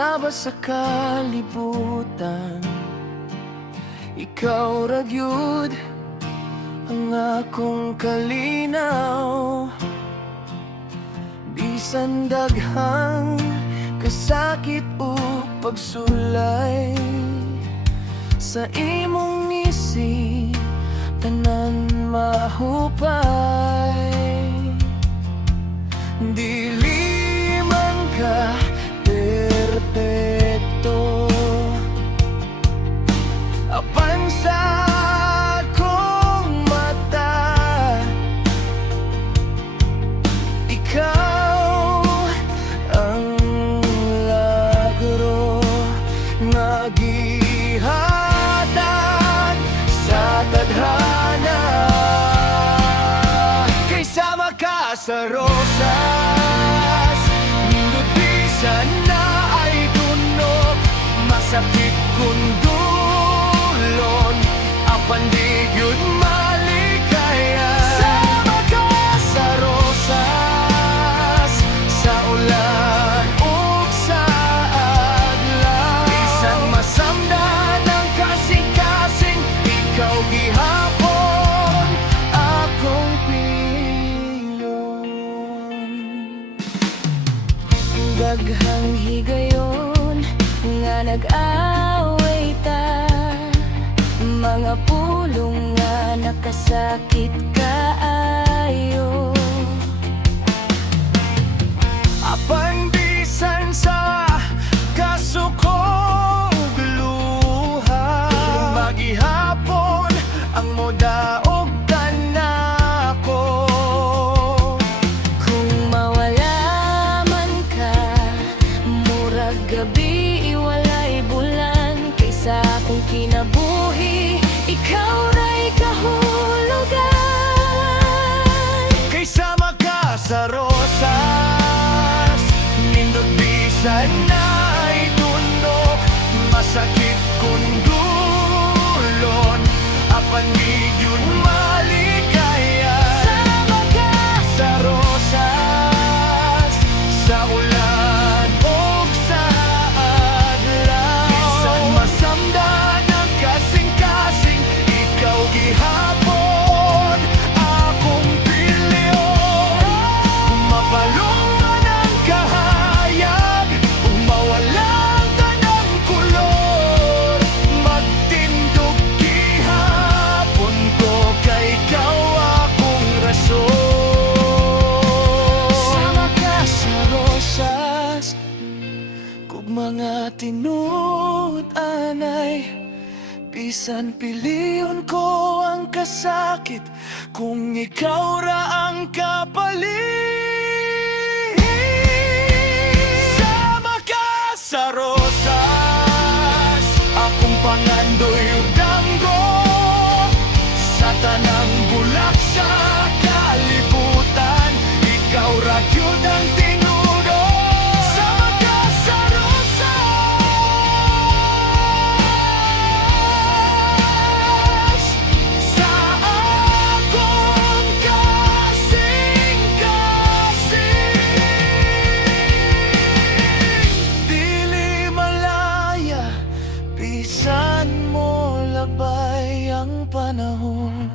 Saba sa kalibutan, ikaw ra gyud ang akong kalinaw. Bisan daghang kasakit o pagsulay, sa imong ngisi tanan mahupay. Dili man ka perpekto, apan sa akong mata ikaw ang lagro nga gihatag sa tadhana. Kay sama ka sa rosas, nindot bisan na ay tunog, masakit kung dulon, apan di gyud malikaya. Sama ka sa rosas, sa ulan ug sa adlaw. Bisan masamdan ang kasing-kasing, ikaw gihapon akong pilyon. Daghang higayon nga nag-away ta, mga pulong nga nakasakit kaayo. Apan bisan sa kasukong luha, magihapon ang modaog kanako. Kung mawala man ka, murag gabi walay bulan, kaysa akong kinabuhi ikaw ra'y kahulugan. Kay sama ka sa rosas, nindot bisan na ay tunog, masakit kung dulon, apan di gyud malikaya. Sama ka sa rosas, sa ulan ug sa adlaw. Bisan masamdan ang kasing-kasing, ikaw gihapon akong pilyon. Kung mapalong man ang kahayag, kung mawalang tanang kulor, magtindog gihapon ko, kay ikaw akong rason. Sama ka sa rosas, kung mga tinud-anay, bisan piliyon ko ang kasakit, kung ikaw ra ang kapalit. Sama ka sa rosas, akong pangandoy ug damgo, sa tanang bulak sa kalibutan, ikaw ra gyud ang tinudo. Sama ka sa rosas, sa akong kasing-kasing. Dili malaya, bisan mo labay ang panahon.